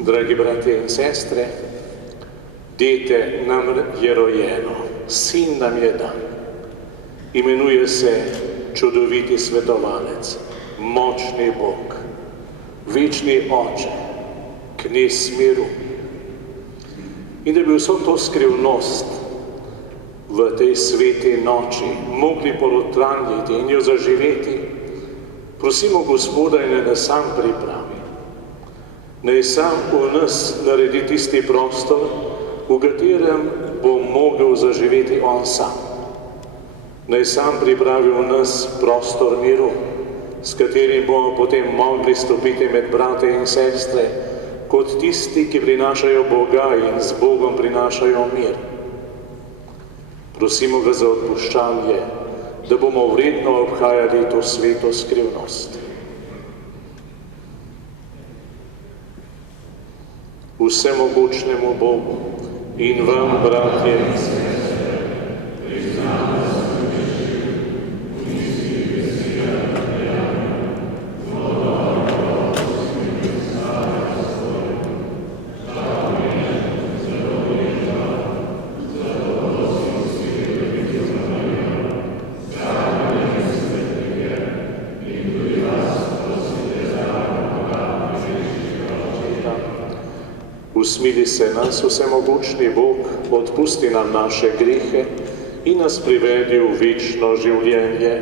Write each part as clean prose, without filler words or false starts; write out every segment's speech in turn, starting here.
Dragi bratje in sestre, dete nam je rojeno, sin nam je dan. Imenuje se čudoviti svetovalec, močni Bog, večni Oče, knez miru. In da bi vso to skrivnost v tej sveti noči mogli ponotranjiti in jo zaživeti, prosimo Gospoda in da sam pripravi. Naj sam v nas naredi tisti prostor, v katerem bo mogel zaživeti on sam. Naj sam pripravi v nas prostor miru, s katerim bomo potem mogli stopiti med brate in sestre, kot tisti, ki prinašajo Boga in z Bogom prinašajo mir. Prosimo ga za odpuščanje, da bomo vredno obhajali to sveto skrivnost. Vsemogočnemu Bogu in vam, bratje in sestre, priznam, da sem grešil, v misli, besedah, dejanjih, zelo dobro, prosim, priznanja svoje, žal mi je, zelo prosim, Sveto Marijo, zdravo me svetlige in tudi vas prosite za Boga, Ježiškega Očeta. Usmili se nas, vsemogočni Bog, odpusti nam naše grehe in nas privedi v večno življenje.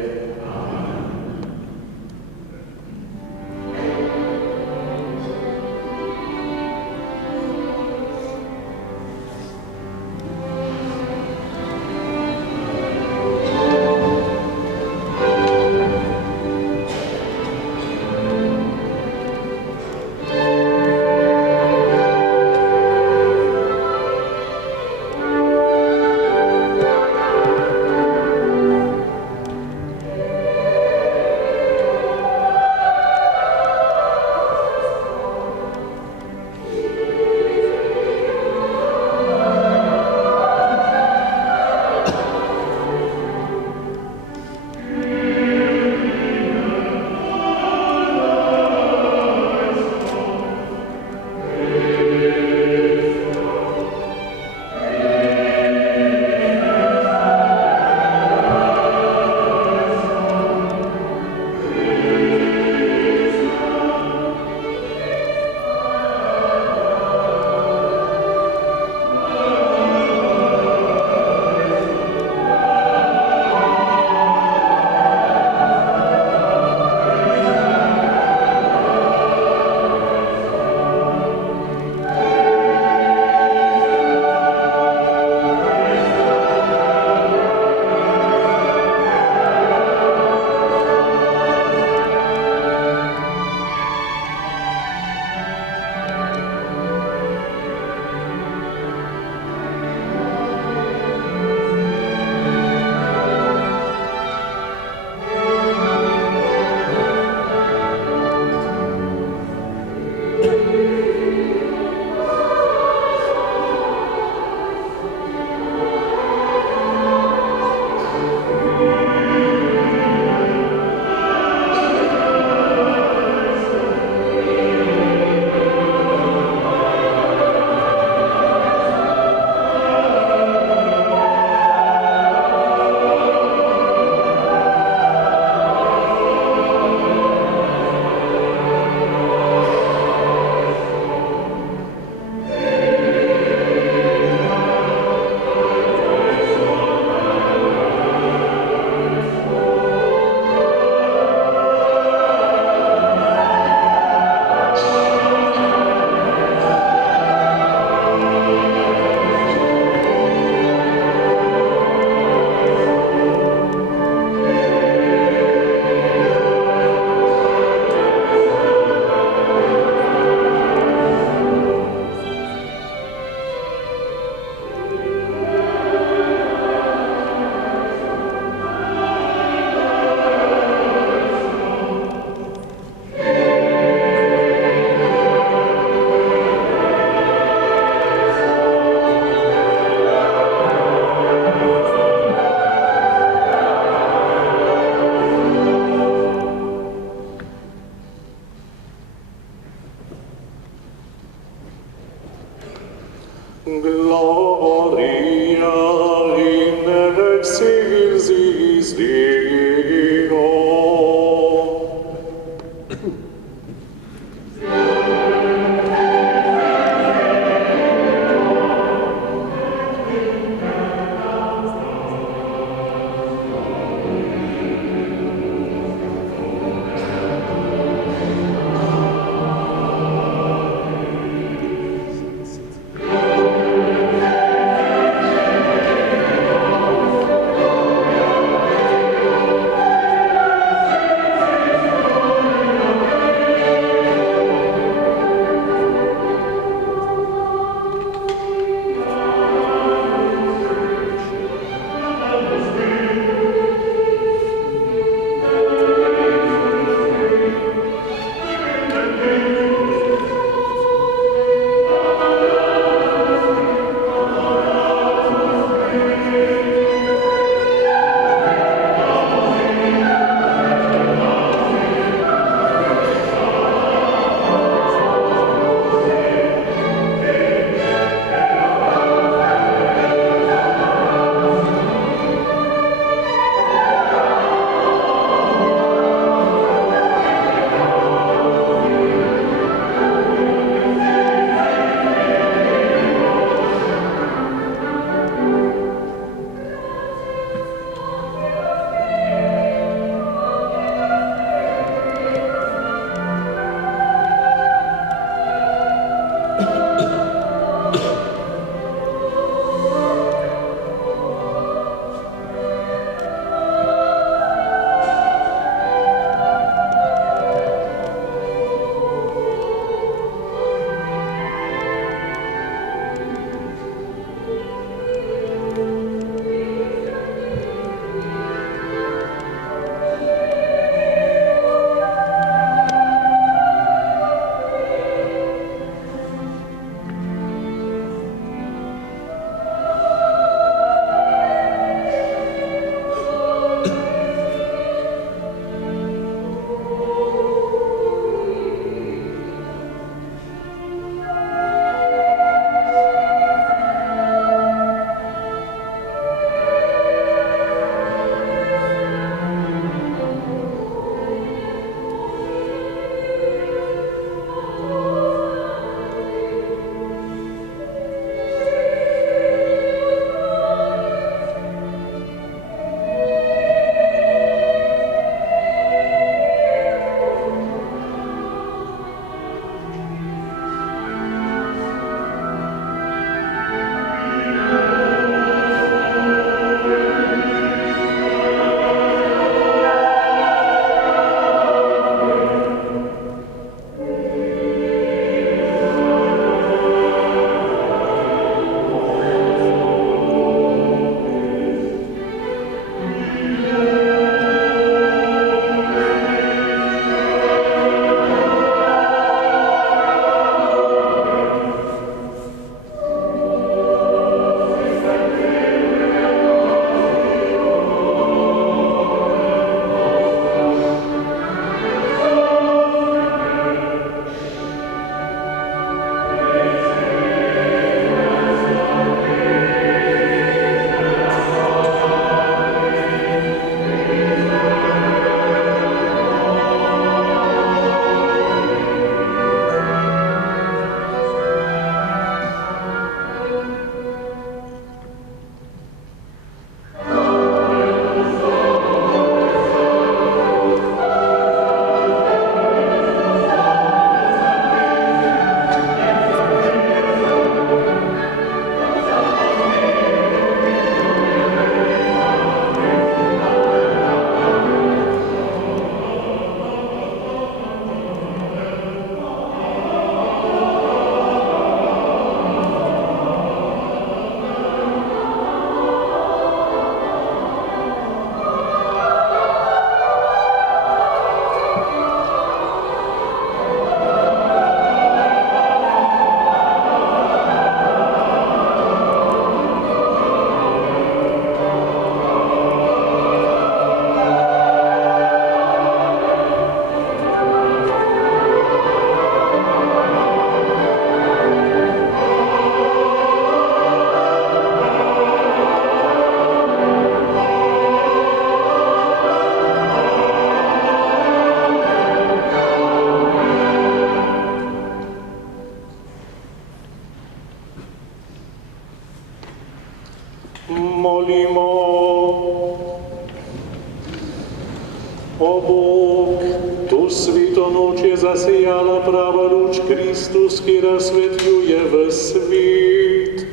svito noč je zasejala prava luč Kristus, ki razsvetljuje v svet.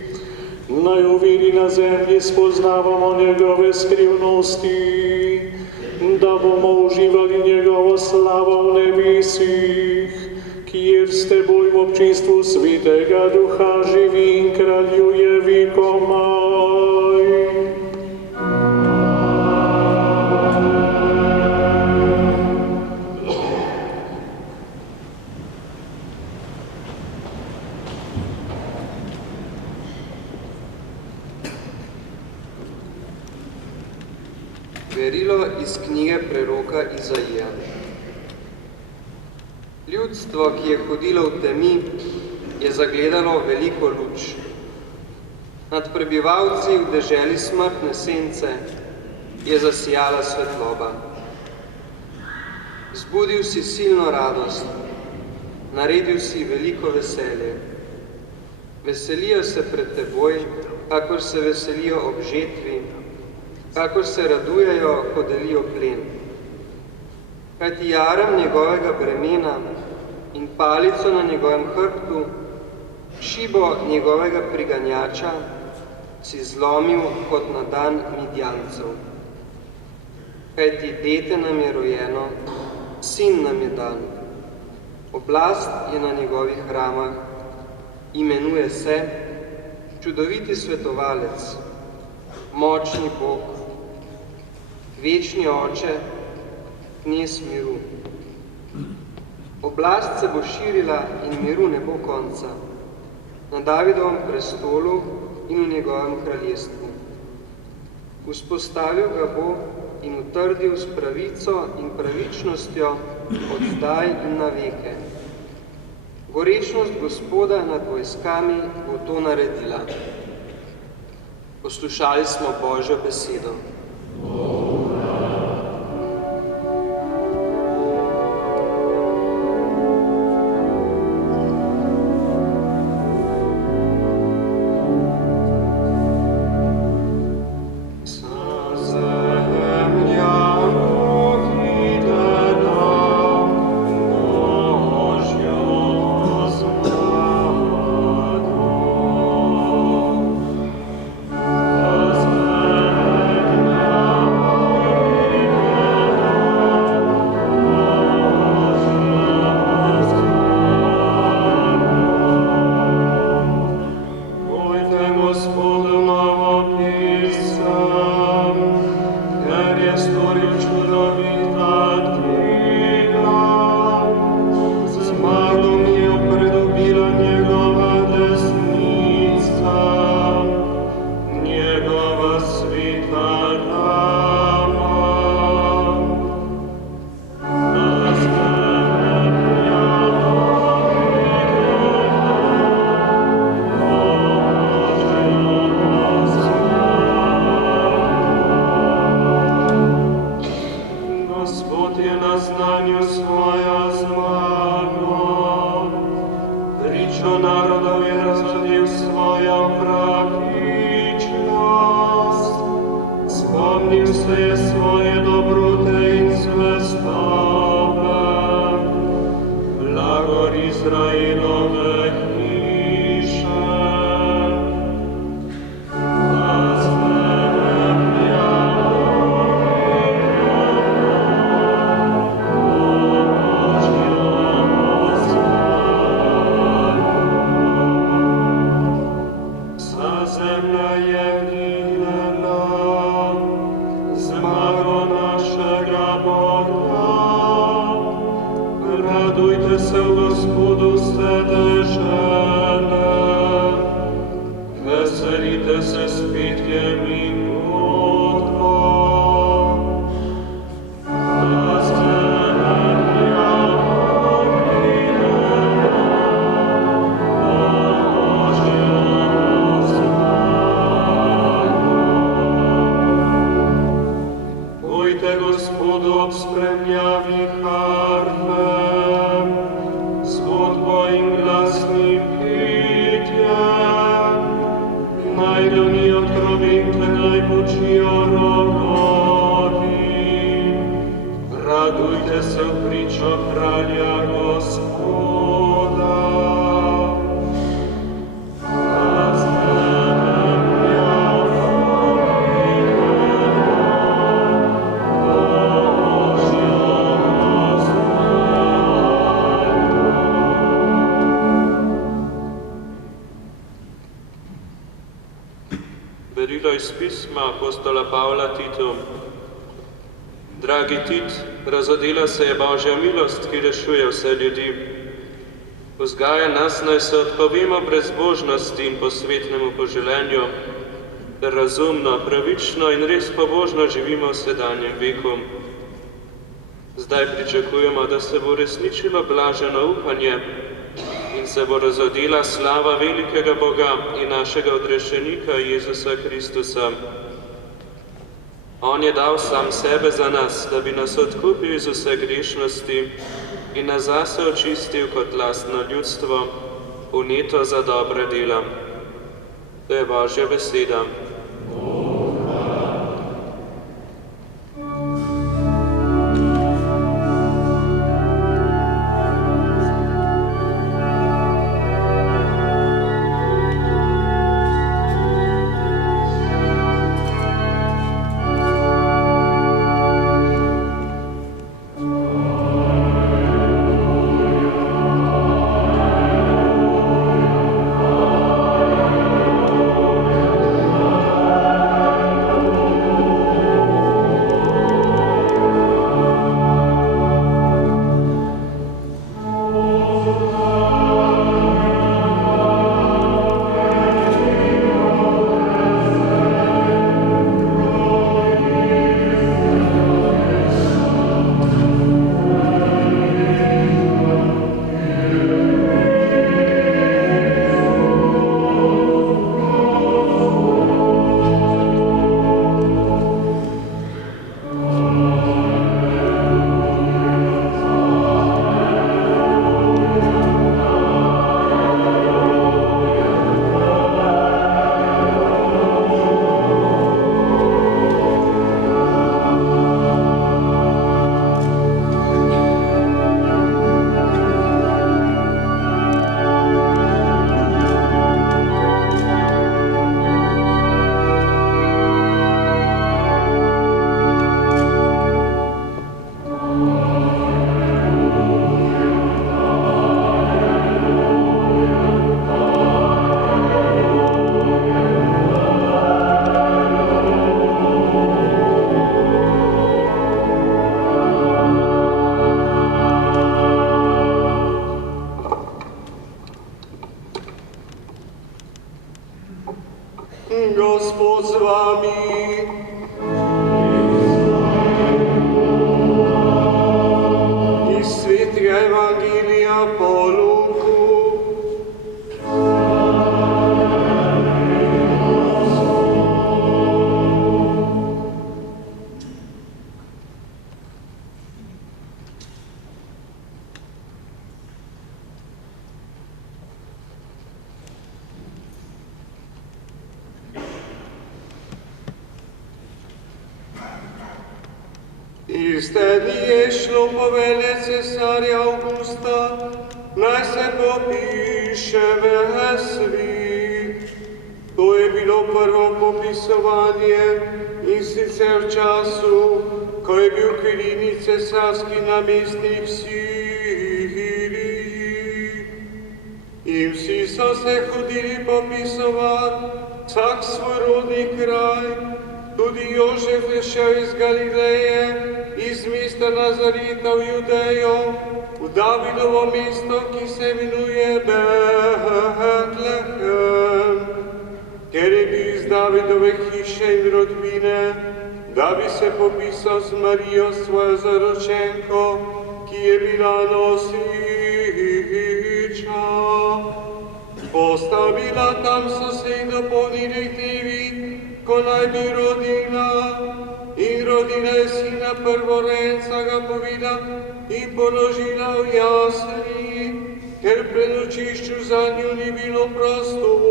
Naj v veri na zemlji spoznavamo njegove skrivnosti, da bomo uživali njegovo slavo v nebesih, kjer s teboj v občinstvu Svetega Duha živi in kraljuje vekomaj. Berilo iz knjige preroka Izaija. Ljudstvo, ki je hodilo v temi, je zagledalo veliko luč. Nad prebivalci v deželi smrtne sence je zasijala svetloba. Zbudil si silno radost, naredil si veliko veselje. Veselijo se pred teboj, kakor se veselijo ob žetvi, kakor se radujejo, ko delijo plen. Kajti jaram njegovega bremena in palico na njegovem hrbtu, šibo njegovega priganjača, si zlomil kot na dan Midjancev. Kajti dete nam je rojeno, sin nam je dan. Oblast je na njegovih ramah, imenuje se Čudoviti svetovalec, Močni Bog, Večni Oče, Knez miru. Oblast se bo širila in miru ne bo konca, na Davidovem prestolu in v njegovem kraljestvu. Vzpostavil ga bo in utrdil s pravico in pravičnostjo od zdaj in na veke. Gorečnost Gospoda nad vojskami bo to naredila. Poslušali smo Božjo besedo. Radujte se pričo kralja Gospoda. Berilo iz pisma apostola Pavla Titu. Dragi Tit, razodela se je Božja milost, ki rešuje vse ljudi. Vzgaja nas, naj se odpovemo brezbožnosti in posvetnemu poželenju, ter razumno, pravično in res pobožno živimo v sedanjem veku. Zdaj pričakujemo, da se bo uresničilo blaženo upanje in se bo razodela slava velikega Boga in našega odrešenika Jezusa Kristusa. On je dal sam sebe za nas, da bi nas odkupil iz vse grešnosti in nas zase očistil kot lastno ljudstvo, vneto za dobra dela. To je Božja beseda. Gospod z vami. Iz svetega evangelija po Luku. Iste dni je šlo povelje cesarja Augusta, naj se popiše ves svit. To je bilo prvo popisovanje in sicer v času, ko je bil Kvirini cesarski namestnik v Siriji. In vsi so se hodili popisovati, vsak svoj rodni kraj. Tudi Jožef je šel iz Galileje, iz mesta Nazareta v Judejo, v Davidovo mesto, ki se imenuje Betlehem, ker je bil iz Davidove hiše in rodbine, da bi se popisal z Marijo, svojo zaročenko, ki je bila nosiča. Ko sta bila tam, so se jih dopolnili dnevi, ko naj bi rodila, in rodila je sina prvorenca, ga povila in položila v jasli, ker v prenočišču za njo ni bilo prostora.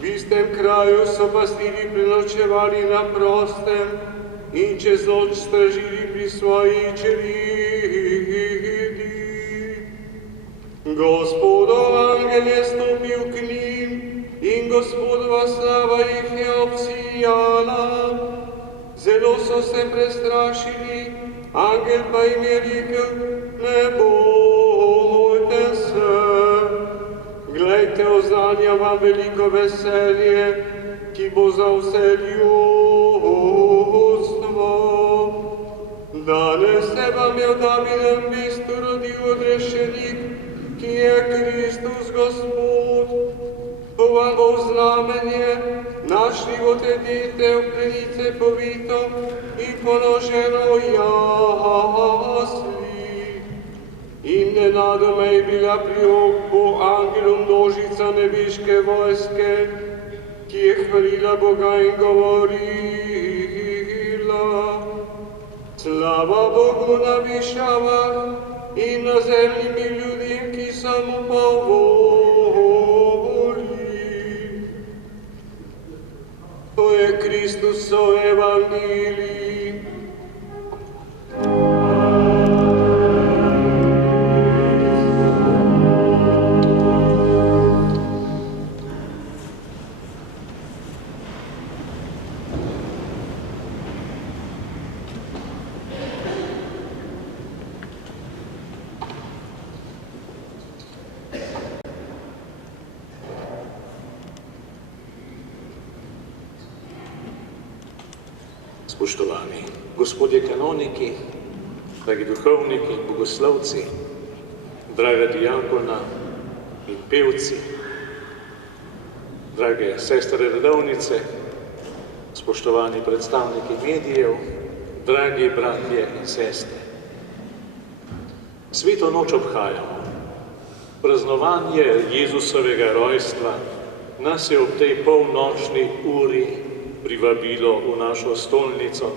V istem kraju so pastiri prenočevali na prostem in čez noč stražili pri svoji čredi. Gospodov angel je stopil k njim in Gospodova slava jih je obsijala. Zelo so se prestrašili, angel pa jim je rekel, ne bojte se. Glejte, ozanja vam veliko veselje, ki bo za vse ljudstvo. Danes se vam je v Davidovem mestu rodil odrešenik, ki je Kristus Gospod. To vam bo znamenje, našli boste dete v plenice povito in položeno v jasli. In nenadoma je bila pri oku angelu množica nebeške vojske, ki je hvalila Boga in govorila: Slava Bogu na višavah in na zemlji mi ljudem, ki so mu po volji. To je Kristusov evangelij. Spoštovani gospodje kanoniki, dragi duhovniki, bogoslovci, draga diakona in pevci, drage sestre redovnice, spoštovani predstavniki medijev, dragi bratje in sestre. Sveto noč obhajamo. Praznovanje Jezusovega rojstva nas je ob tej polnočni uri privabilo v našo stolnico,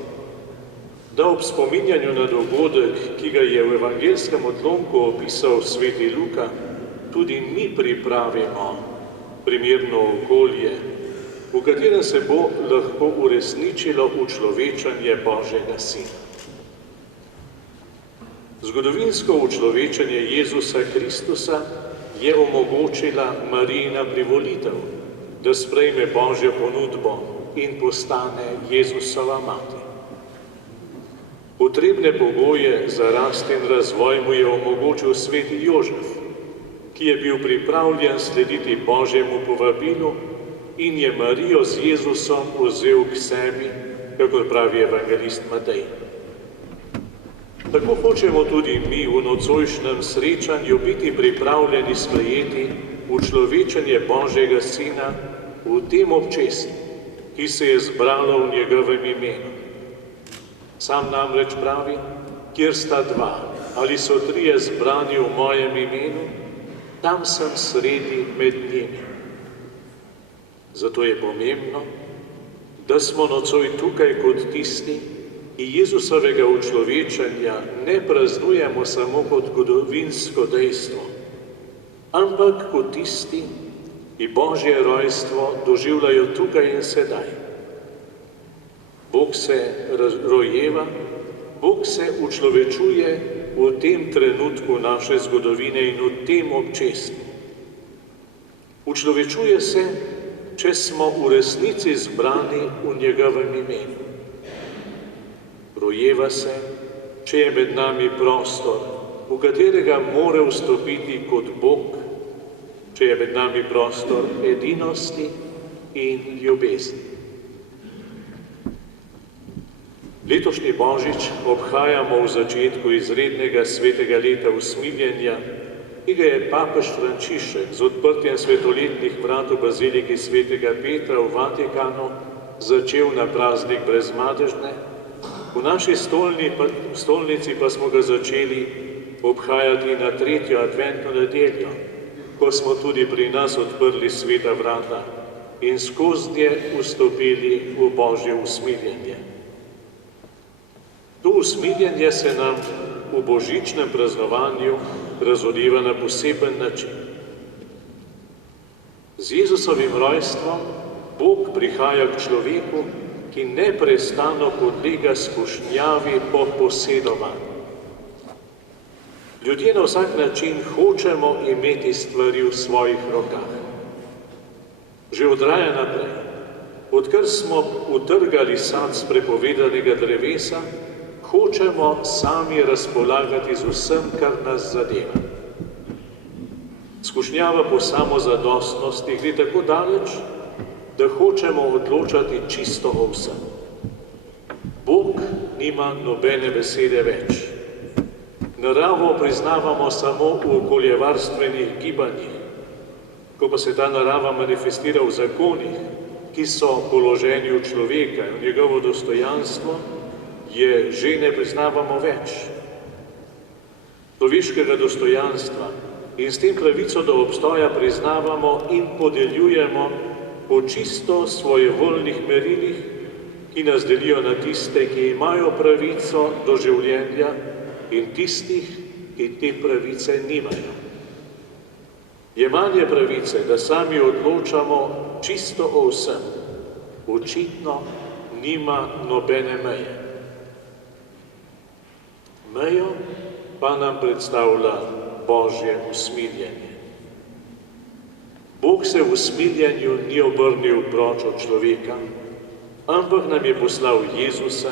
da ob spominjanju na dogodek, ki ga je v evangelskem odlomku opisal sveti Luka, tudi mi pripravimo primerno okolje, v katerem se bo lahko uresničilo učlovečanje Božjega Sina. Zgodovinsko učlovečanje Jezusa Kristusa je omogočila Marijina privolitev, da sprejme Božjo ponudbo in postane Jezusova mati. Potrebne pogoje za rast in razvoj mu je omogočil sveti Jožef, ki je bil pripravljen slediti Božjemu povabilu in je Marijo z Jezusom vzel k sebi, kakor pravi evangelist Matej. Tako hočemo tudi mi v nocojšnjem srečanju biti pripravljeni sprejeti učlovečenje Božjega Sina v tem občestvu, ki se je zbralo v njegovem imenu. Sam namreč pravi, kjer sta dva ali so trije zbrani v mojem imenu, tam sem sredi med njimi. Zato je pomembno, da smo nocoj tukaj kot tisti, ki Jezusovega učlovečenja ne praznujemo samo kot zgodovinsko dejstvo, ampak kot tisti, ki Božje rojstvo doživljajo tukaj in sedaj. Bog se rojeva, Bog se učlovečuje v tem trenutku naše zgodovine in v tem občestvu. Učlovečuje se, če smo v resnici zbrani v njegovem imenu. Rojeva se, če je med nami prostor, v katerega more vstopiti kot Bog, če je med nami prostor edinosti in ljubezni. Letošnji Božič obhajamo v začetku izrednega svetega leta usmiljenja, ki ga je papež Frančišek z odprtjem svetoletnih vrat v baziliki svetega Petra v Vatikanu začel na praznik Brezmadežne, v naši stolnici pa smo ga začeli obhajati na 3. adventno nedeljo, ko smo tudi pri nas odprli sveta vrata in skoznje vstopili v Božje usmiljenje. To usmiljenje se nam v božičnem praznovanju razodeva na poseben način. Z Jezusovim rojstvom Bog prihaja k človeku, ki neprestano podlega skušnjavi po posedovanju. Ljudje na vsak način hočemo imeti stvari v svojih rokah. Že od raja naprej, odkar smo utrgali sad z prepovedanega drevesa, hočemo sami razpolagati z vsem, kar nas zadeva. Skušnjava po samozadostnosti gre tako daleč, da hočemo odločati čisto o vsem. Bog nima nobene besede več. Naravo priznavamo samo v okoljevarstvenih gibanjih. Ko pa se ta narava manifestira v zakonih, ki so položeni v človeka in njegovo dostojanstvo, je že ne priznavamo več. Človeškega dostojanstva in s tem pravico do obstoja priznavamo in podeljujemo po čisto svojevoljnih merilih, ki nas delijo na tiste, ki imajo pravico do življenja, in tistih, ki te pravice nimajo. Jemanje pravice, da sami odločamo čisto o vsem, očitno nima nobene meje. Mejo pa nam predstavlja Božje usmiljenje. Bog se v usmiljenju ni obrnil proč od človeka, ampak nam je poslal Jezusa,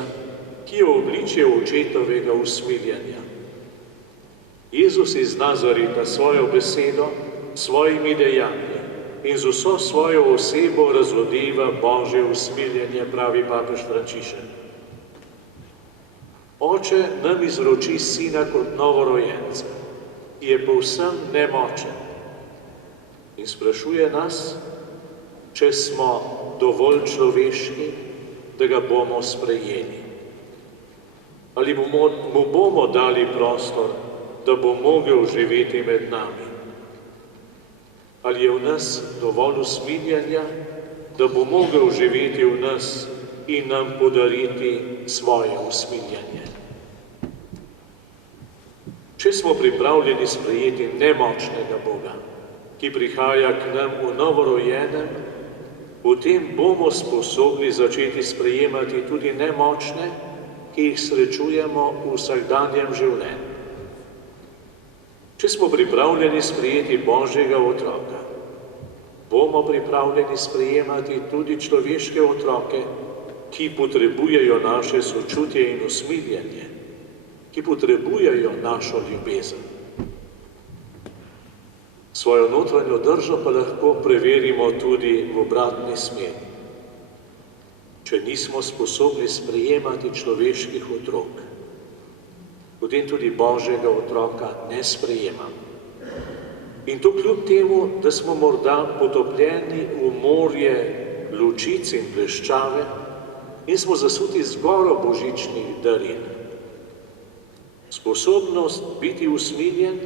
ki je obličje očetovega usmiljenja. Jezus iz Nazareta svojo besedo, svojimi dejanji in z vso svojo osebo razodeva Božje usmiljenje, pravi papež Frančišek. Oče nam izroči sina kot novorojenca, ki je povsem nemočen in sprašuje nas, če smo dovolj človeški, da ga bomo sprejeli. Ali mu bomo dali prostor, da bo mogel živeti med nami? Ali je v nas dovolj usmiljenja, da bo mogel živeti v nas in nam podariti svoje usmiljenje? Če smo pripravljeni sprejeti nemočnega Boga, ki prihaja k nam v novorojenem, potem bomo sposobni začeti sprejemati tudi nemočne, ki jih srečujemo v vsakdanjem življenju. Če smo pripravljeni sprejeti Božjega otroka, bomo pripravljeni sprejemati tudi človeške otroke, ki potrebujejo naše sočutje in usmiljenje, ki potrebujejo našo ljubezen. Svojo notranjo držo pa lahko preverimo tudi v obratni smeri. Če nismo sposobni sprejemati človeških otrok, potem tudi Božjega otroka ne sprejemamo. In to kljub temu, da smo morda potopljeni v morje lučic in bleščave in smo zasuti z goro božičnih daril. Sposobnost biti usmiljen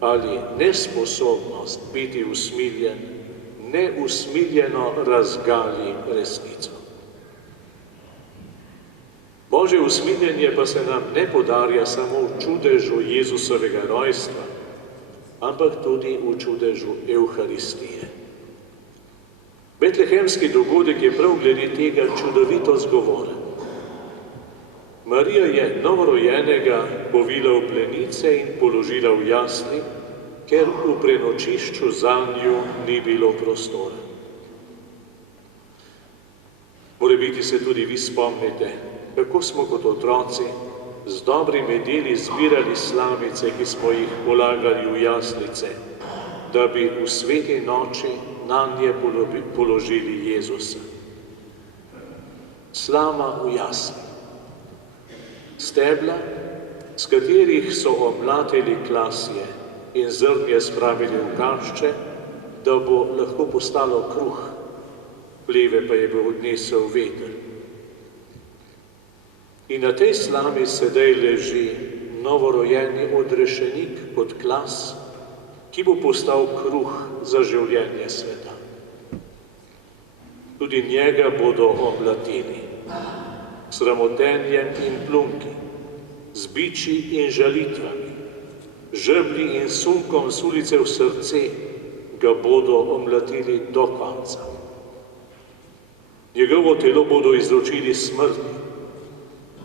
ali nesposobnost biti usmiljen neusmiljeno razgali resnico. Božje usmiljenje pa se nam ne podarja samo v čudežu Jezusovega rojstva, ampak tudi v čudežu Evharistije. Betlehemski dogodek je prav glede tega čudovito zgovoren. Marija je novorojenega povila v plenice in položila v jasli, ker v prenočišču zanju ni bilo prostora. Morebiti se tudi vi spomnite, kako smo kot otroci z dobrimi deli zbirali slamice, ki smo jih polagali v jaslice, da bi v sveti noči nanje položili Jezusa. Slama v jasli. Stebla, s katerih so omlatili klasje in zrnje spravili v kašče, da bo lahko postalo kruh, pleve pa je bil odnesel veter. In na tej slami sedaj leži novorojeni odrešenik kot klas, ki bo postal kruh za življenje sveta. Tudi njega bodo omlatili, sramotenjem in plunki, z biči in žalitvami, žeblji in sunkom z ulice v srce ga bodo omlatili do konca. Njegovo telo bodo izročili smrti,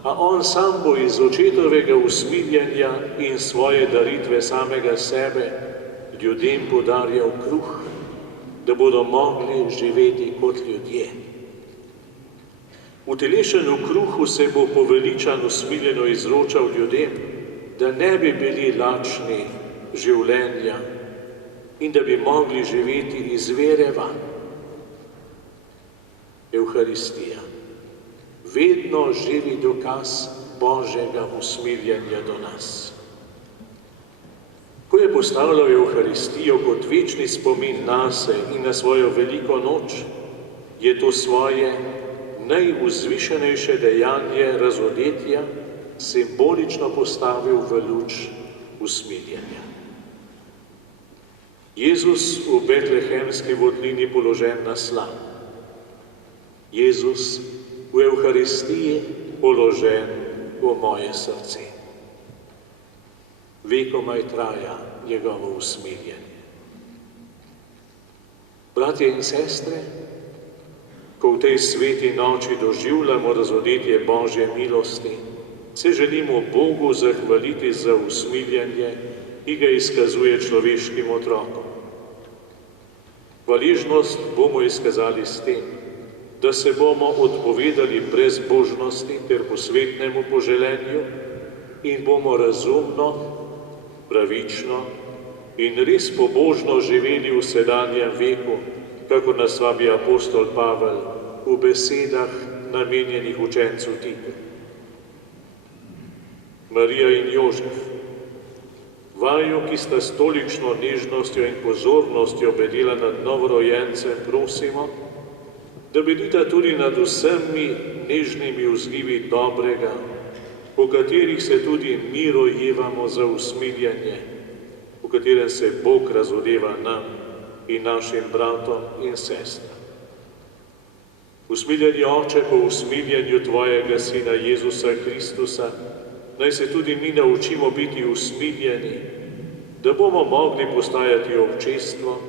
a on sam bo iz očetovega usmiljenja in svoje daritve samega sebe ljudem podarjal kruh, da bodo mogli živeti kot ljudje. Utelešen v kruhu se bo poveličan usmiljeno izročal ljudem, da ne bi bili lačni življenja in da bi mogli živeti iz vere van. Evharistija, vedno živi dokaz Božjega usmiljenja do nas. Ko je postavljal Evharistijo kot večni spomin nase in na svojo veliko noč, je to svoje najvzvišenejše dejanje razodetja simbolično postavil v luč usmiljenja. Jezus v betlehemski votlini položen na slan. Jezus v Evharistiji položen v moje srce. Vekomaj traja njegovo usmiljenje. Bratje in sestre, ko v tej sveti noči doživljamo razodetje Božje milosti, se želimo Bogu zahvaliti za usmiljenje, ki ga izkazuje človeškim otrokom. Hvaležnost bomo izkazali s tem, da se bomo odpovedali brezbožnosti ter posvetnemu poželenju in bomo razumno, pravično in res pobožno živeli v sedanjem veku, kako nas vabi apostol Pavel v besedah namenjenih učencu Titu. Marija in Jožef, vaju, ki sta s tolikšno nežnostjo in pozornostjo bedela nad novorojencem, prosimo, da bedita tudi nad vsemi nežnimi vzgivi dobrega, po katerih se tudi mi rojevamo za usmiljenje, v katerem se Bog razodeva nam in našim bratom in sestram. Usmiljeni Oče, po usmiljenju Tvojega Sina Jezusa Kristusa, naj se tudi mi naučimo biti usmiljeni, da bomo mogli postajati občestvo,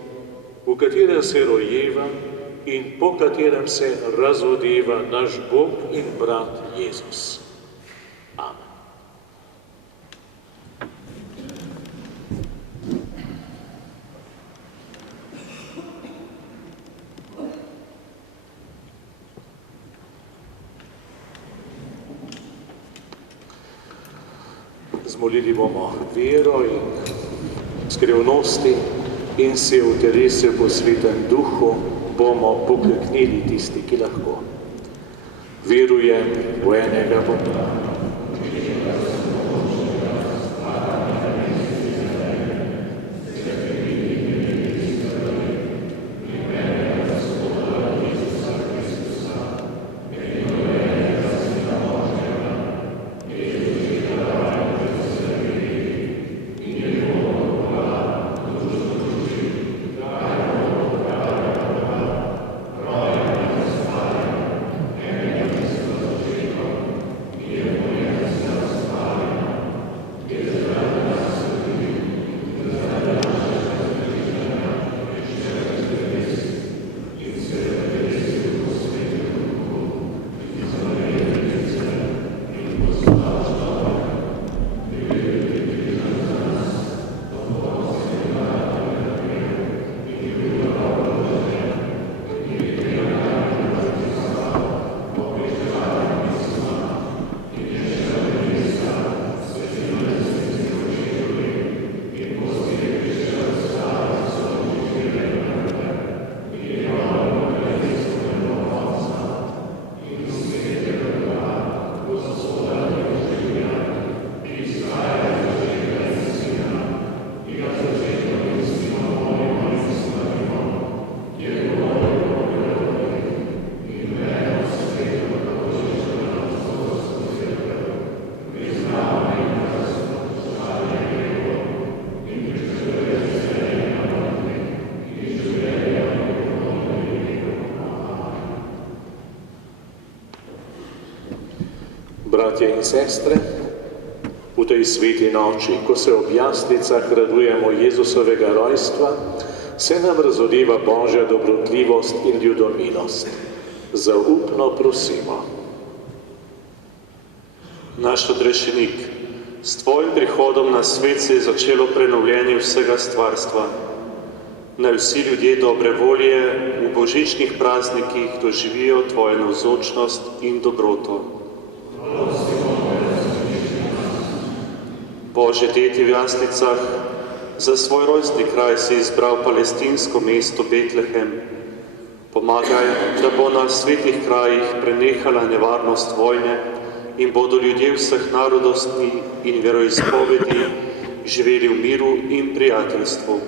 v katerem se rojeva in po katerem se razodeva naš Bog in brat Jezus. Amen. Zmolili bomo vero in skrivnosti in se v telesu po Svetem Duhu bomo pokleknili tisti, ki lahko. Verujem v enega Boga. Bratje in sestre, v tej sveti noči, ko se ob jaslicah radujemo Jezusovega rojstva, se nam razodeva Božja dobrotljivost in ljudomilost. Zaupno prosimo. Naš odrešenik, s tvojim prihodom na svet se je začelo prenovljenje vsega stvarstva. Naj vsi ljudje dobre volje v božičnih praznikih doživijo tvojo navzočnost in dobroto. Božje deti v jaslicah, za svoj rojstni kraj si izbral palestinsko mesto Betlehem. Pomagaj, da bo na svetih krajih prenehala nevarnost vojne in bodo ljudje vseh narodnosti in veroizpovedi živeli v miru in prijateljstvu.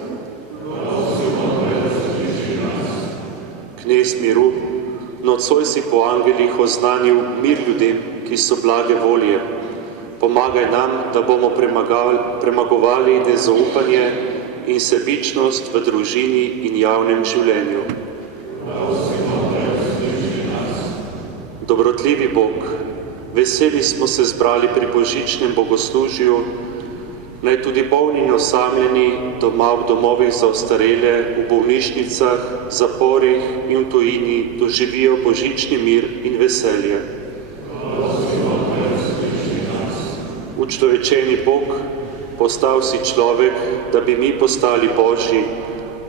Knez miru, nocoj si po angelih oznanil mir ljudem, ki so blage volje. Pomagaj nam, da bomo premagovali nezaupanje in sebičnost v družini in javnem življenju. Dobrotljivi Bog, veseli smo se zbrali pri božičnem bogoslužju, naj tudi bolni in osamljeni doma v domovih za ostarele, v bolnišnicah, zaporih in v tujini doživijo božični mir in veselje. Učlovečeni Bog, postal si človek, da bi mi postali Božji,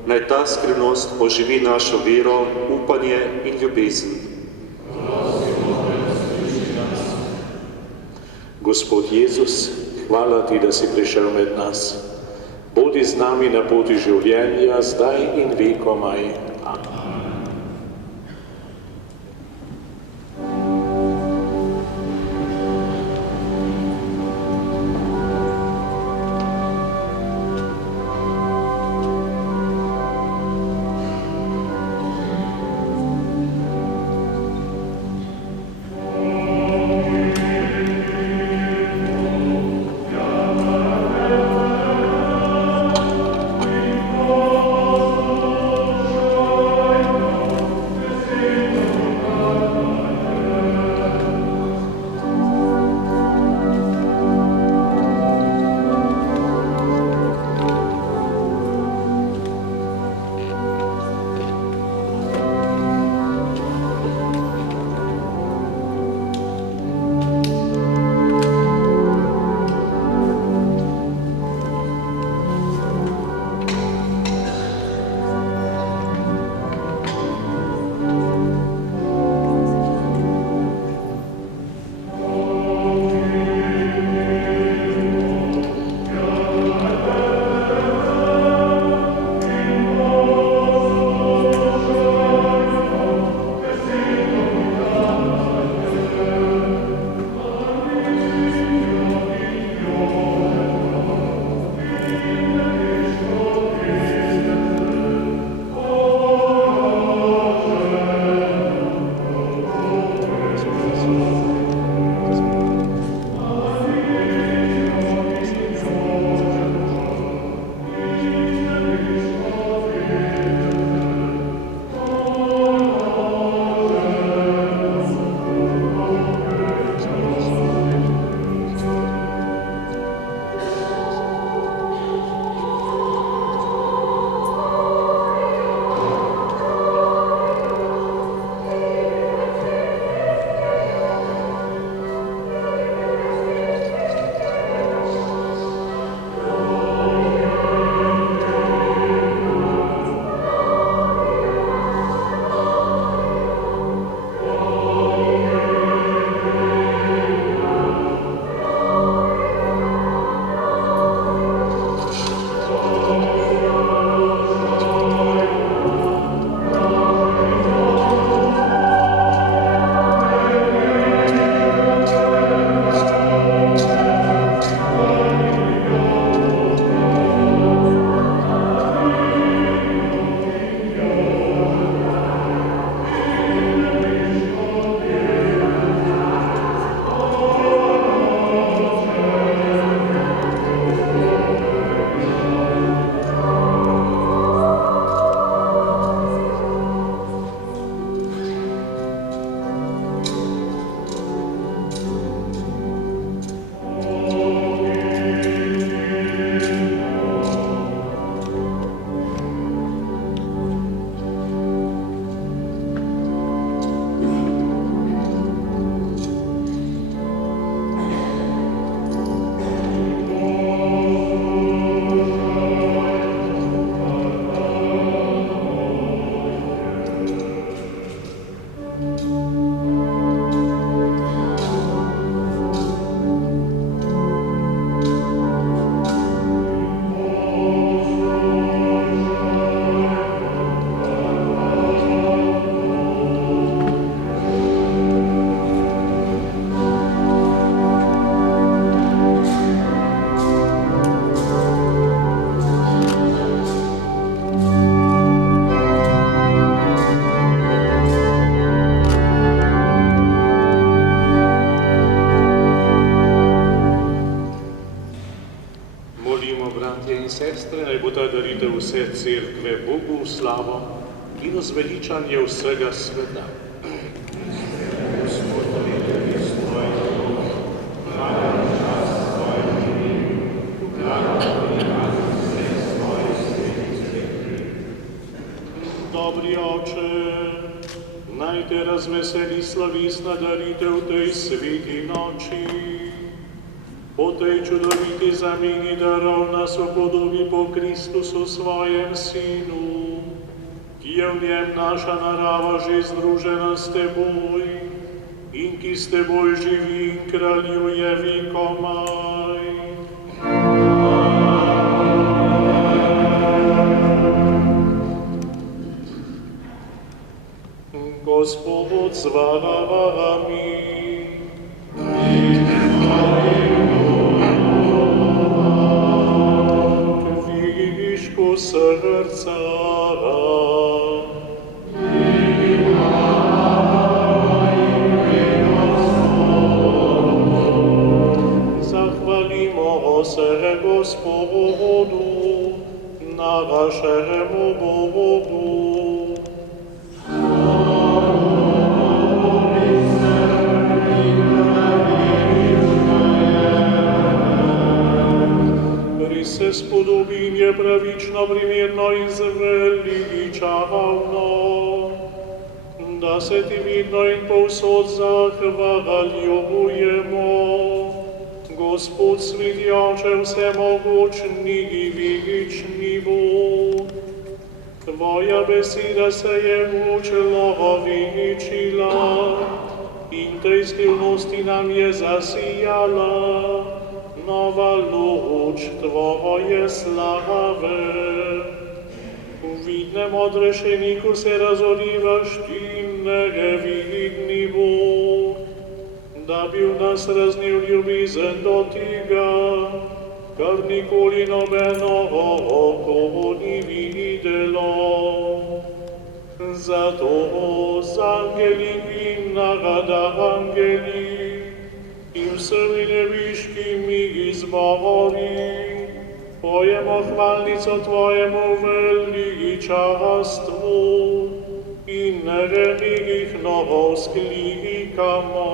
naj ta skrivnost oživi našo vero, upanje in ljubezen. Gospod Jezus, hvala ti, da si prišel med nas. Bodi z nami na poti življenja, zdaj in vekomaj. Amen. bratje in sestre, naj bo ta daritev vse cerkve Bogu v slavo in zveličanje vsega sveta. Dobri oče, naj te razveseli slavistna daritev tej sveti noči. Po tej čudoviti zameni darov nas upodobi po Kristusu svojem Sinu, ki je v njem naša narava že združena s teboj in ki s teboj živi in kraljuje vekomaj. Gospod z vami. Kvišku srca. Zahvalimo se Gospodu, našemu Bogu. Se spodobim je pravično, primerno in zveličavno, da se ti vidno in povsod zahvaljujemo. Gospod sveti oče, vsemogočni in večni Bog, tvoja beseda se je učlovečila in tej skrivnosti nam je zasijala nova luč tvoje slave. V vidnem odrešeniku se razorivaš ti nevidni Bog, da bi v nas raznil ljubezen do tega, kar nikoli nobeno oko ni videlo. Zato z angeli in narada angeli in vsemi nebiškimi zbori pojemo hvalnico tvojemu veličastvu in nenehno vzklikamo.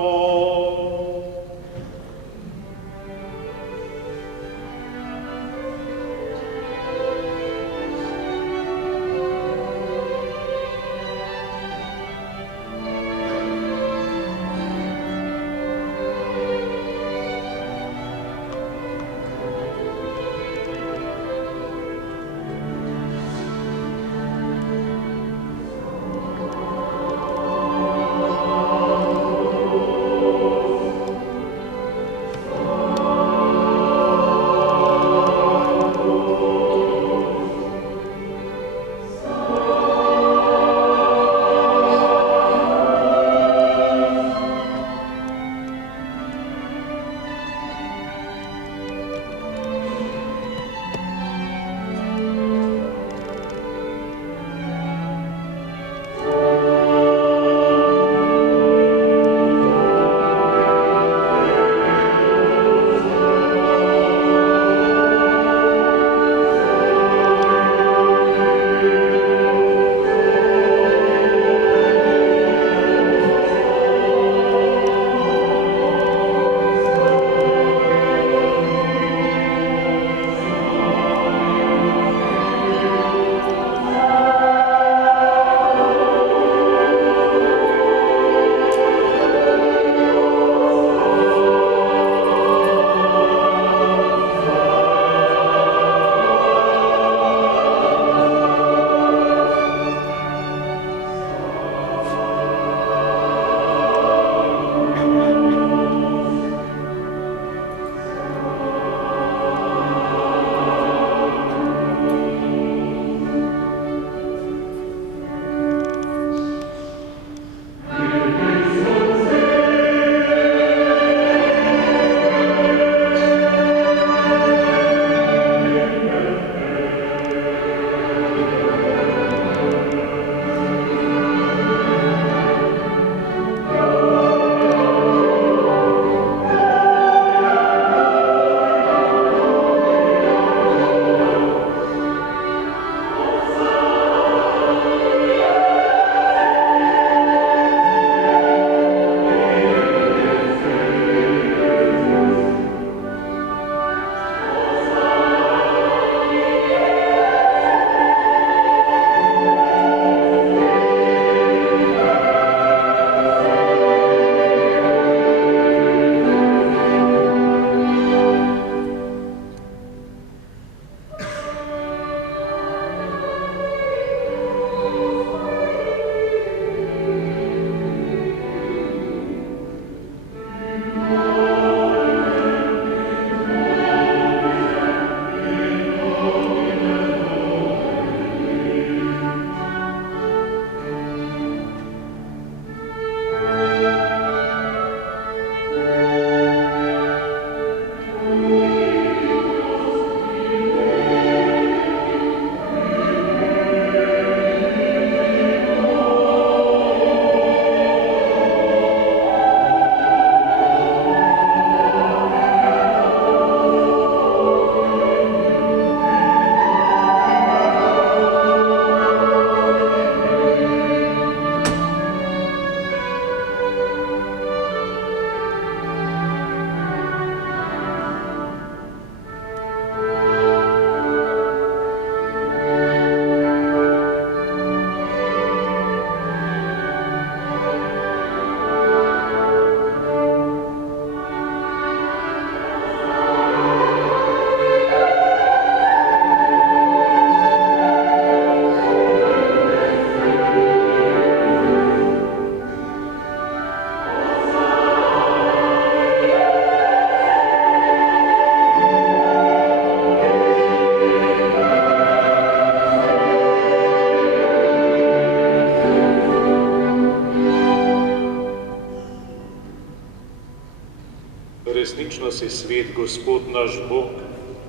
Gospod naš Bog,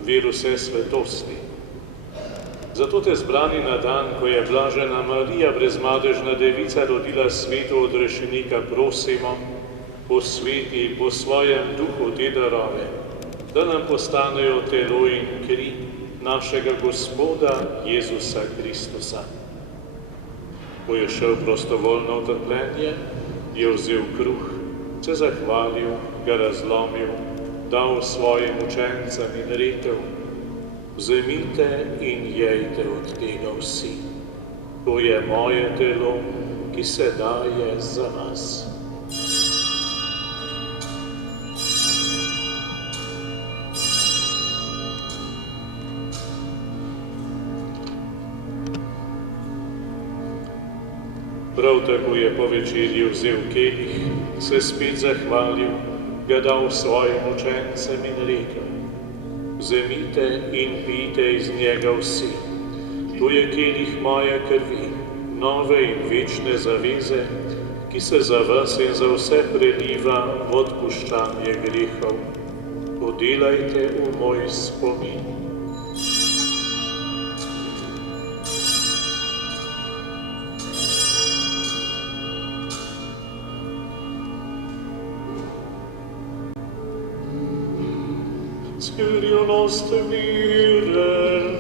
vir vse svetosti. Zato te zbrani na dan, ko je blažena Marija, brezmadežna devica, rodila svetu odrešenika, prosimo, posveti po svojem duhu te darove, da nam postanejo telo in kri našega Gospoda Jezusa Kristusa. Ko je šel prostovoljno v trpljenje, je vzel kruh, se zahvalil, ga razlomil, dal svojim učencem in rekel: vzemite in jejte od tega vsi. To je moje telo, ki se daje za vas. Prav tako je po večerji vzel kelih, se spet zahvalil, ga dal svojim učencem in rekel: vzemite in pijte iz njega vsi. To je kelih moje krvi, nove in večne zaveze, ki se za vas in za vse preliva v odpuščanje grehov. To delajte v moj spomin. Kyrie nostre vire.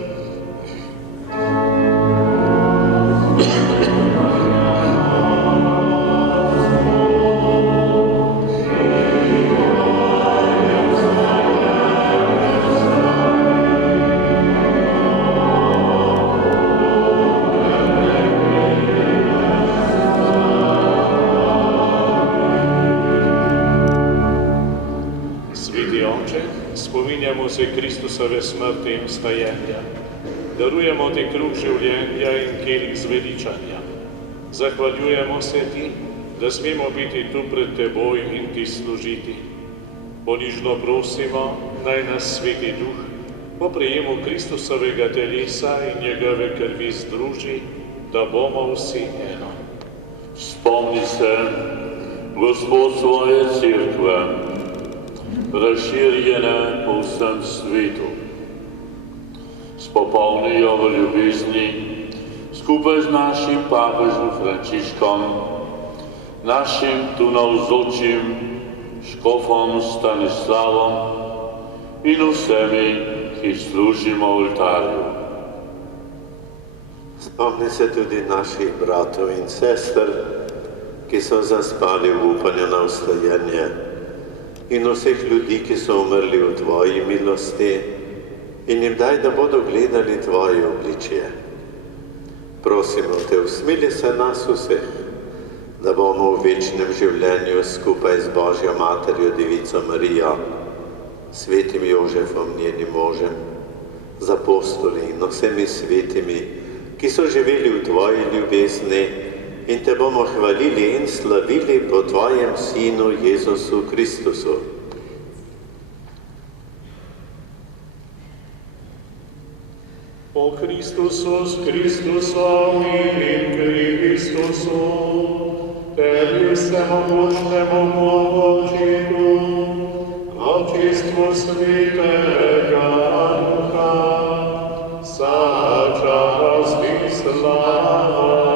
Spominjamo se Kristusove smrti in vstajenja, darujemo ti kruh življenja in kelih zveličanja. Zahvaljujemo se ti, da smemo biti tu pred teboj in ti služiti. Ponižno prosimo, naj nas Sveti Duh po prejemu Kristusovega telesa in njegove krvi združi, da bomo vsi eno. Spomni se, Gospod, svoje cerkve, razširjene po vsem svetu. Spopolni jo v ljubezni skupaj z našim papežem Frančiškom, našim tu navzočim škofom Stanislavom in vsemi, ki služimo oltarju. Spomni se tudi naših bratov in sester, ki so zaspali v upanju na vstajenje, in vseh ljudi, ki so umrli v tvoji milosti, in jim daj, da bodo gledali tvoje obličje. Prosimo te, usmili se nas vseh, da bomo v večnem življenju skupaj z Božjo Materjo Devico Marijo, svetim Jožefom, njenim možem, z apostoli in vsemi svetimi, ki so živeli v tvoji ljubezni, in te bomo hvalili in slavili po tvojem Sinu Jezusu Kristusu. O Kristusu, s Kristusom in Kristusu, tebi vsemogočnemu Bogu, občinstvu Svetega Duha, vsa čast in slava,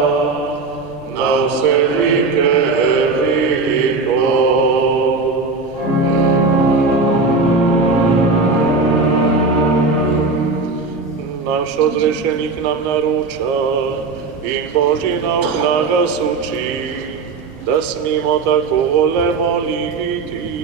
na vse vike veliko. Naš odrešenik nam naroča in Božji nauk nas uči, da smemo takole moliti.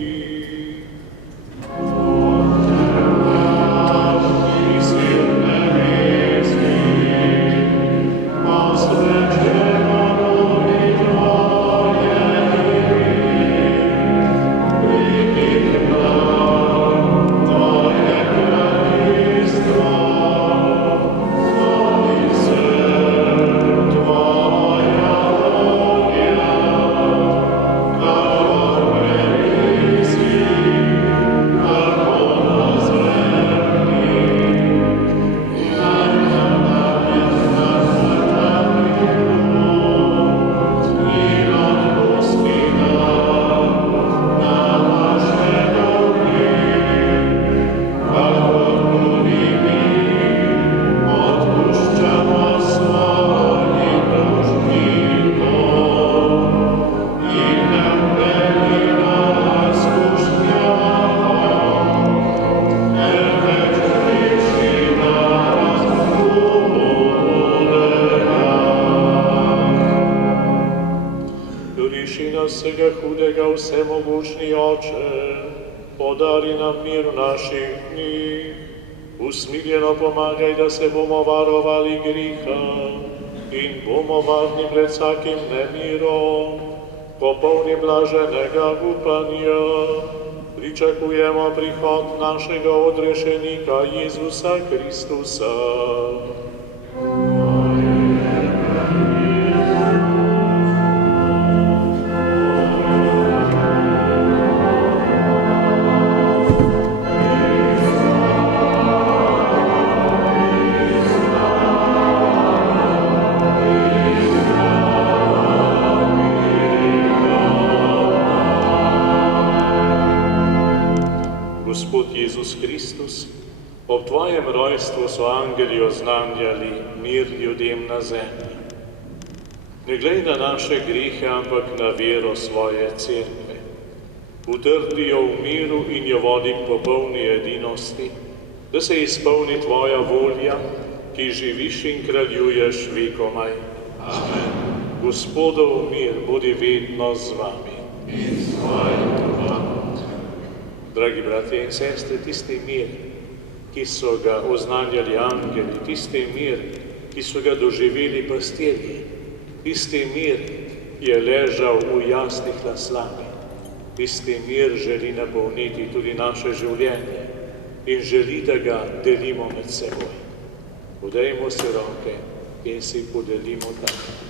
večni Oče, podari nam mir v naših dni, usmiljeno pomagaj, da se bomo varovali griha in bomo varni pred vsakim nemirom, popolni blaženega upanja. Pričakujemo prihod našega odrešenika Jezusa Kristusa. Gospod Jezus Kristus, ob Tvojem rojstvu so angeli oznanjali mir ljudem na zemlji. Ne glej na naše grehe, ampak na vero svoje cerkve. Utrdi jo v miru in jo vodi k popolni edinosti, da se izpolni Tvoja volja, ki živiš in kraljuješ vekomaj. Amen. Gospodov mir bodi vedno z vami. In s tvojim duhom. Dragi bratje in sestre, tisti mir, ki so ga oznanjali angeli, tisti mir, ki so ga doživeli pastirji, tisti mir je ležal v jasnih naslavih, tisti mir želi napolniti tudi naše življenje in želi, da ga delimo med seboj. Podajmo si roke in si podelimo tako.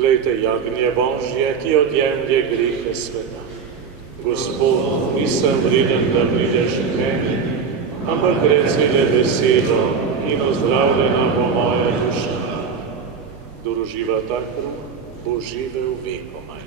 Glejte jagnje Božje, ki odjemlje grehe sveta. Gospod, nisem vreden, da prideš k meni, ampak reci le besedo in ozdravljena bo moja duša. Kdor uživa ta kruh, bo živel vekomaj.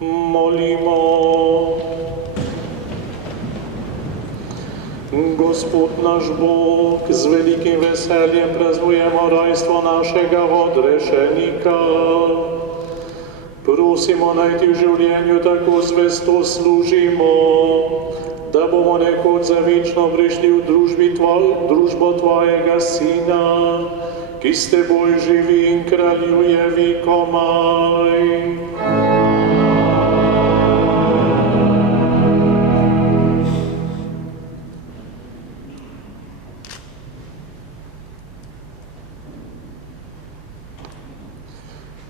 Molimo. Gospod naš Bog, z velikim veseljem praznujemo rojstvo našega odrešenika. Prosimo, naj ti v življenju tako zvesto služimo, da bomo nekoč za večno prišli v družbo tvojega Sina, ki s teboj živi in kraljuje vekomaj.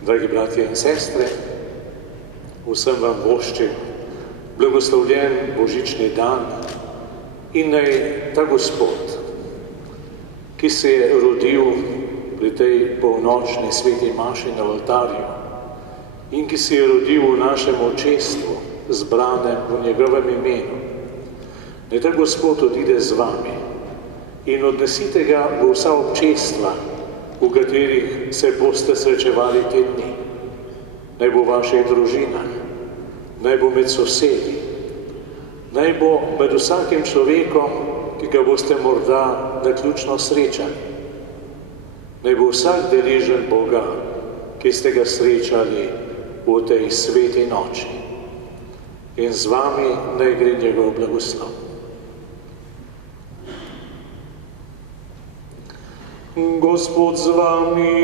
Dragi bratje in sestre, vsem vam voščim blagoslovljen božični dan in naj ta Gospod, ki se je rodil pri tej polnočni sveti maši na oltarju in ki se je rodil v našem očestvu, zbranem v njegovem imenu, naj ta Gospod odide z vami in odnesite ga v vsa občestva, v katerih se boste srečevali te dni. Naj bo v vaših družinah, naj bo med sosedi, naj bo med vsakim človekom, ki ga boste morda naključno srečali. Naj bo vsak deležen Boga, ki ste ga srečali v tej sveti noči. In z vami naj gre njegov blagoslov. Gospod z vami.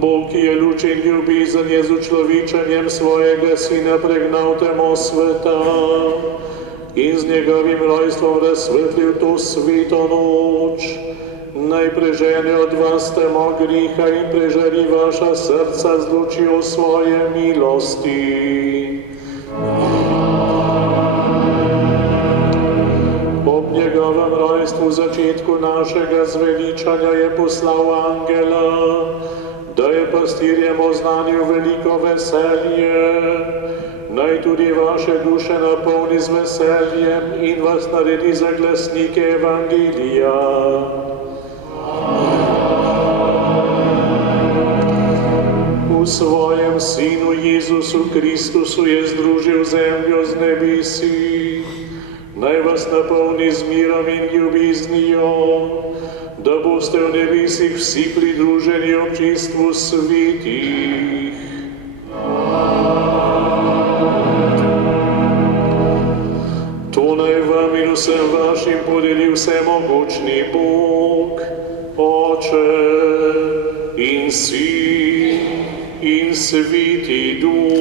Bog, ki je luč in ljubezen, je z učlovičenjem svojega Sina pregnal temo sveta in z njegovim rojstvom razsvetlil to sveto noč. Naj prežene od vas temo griha in prežari vaša srca z lučjo svoje milosti. Ob njegovem rojstvu, v začetku našega zveličanja, je poslal angela, da je pastirjem oznanil veliko veselje. Naj tudi vaše duše napolni z veseljem in vas naredi za glasnike Evangelija. V svojem Sinu Jezusu Kristusu je združil zemljo z nebesi. Naj vas napolni z mirom in ljubeznijo, da boste v nebesih vsi pridruženi občestvu svetih. To naj vam in vsem vašim podeli vsemogočni Bog, Oče in Sin in Sveti Duh.